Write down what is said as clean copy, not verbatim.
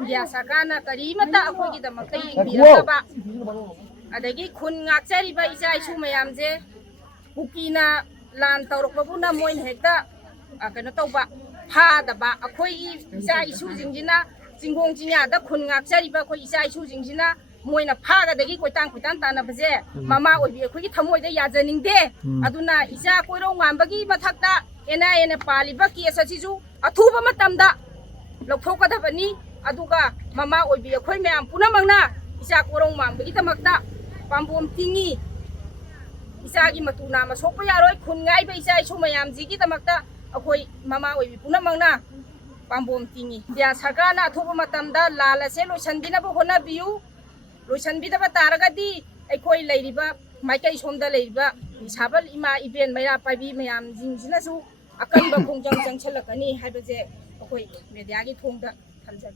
India सरकार करीमता अखोईगीदमक्ता येंबिरक्तबा अदगी खुन ngakchariba icha isu mayamje kukina lan tawrokbabuna moin hekta keno tawba phadaba akhoi icha isu jingjina jinggong jinya da khun ngakchariba akhoi icha isu jingjina moina phagadagi koitang tanabaje mama oibi akhoi thamoi da yajaningde aduna icha koiro ngambagi mathakta ena paliba case asiju athuba matamda लौथोकदबनी अदुगा ममा ओइबी अखोय ma'am पुनमंगना इसा कोरong मांबगी तमक्ता पाम्बोम तिंगी इसागी मतुना मसोप यारोय खुनगाई बे इसा इसु ma'am जिगी तमक्ता अखोय mama ओइबी पुनमंगना पाम्बोम तिंगी या सरकारना अथोब मतमदा लालसे लोसनबिनब होनाबियु लोसनबिदब तारगदी अखोय लैरिबा माइकै सोमदा लैरिबा साबल इमा इबेन मैरा पाइबी मैम जिंजिनासु अकनबा खोंजंग जंगछलकनी हाइबजे अखोय मीडिया की थोंदा थमजगे।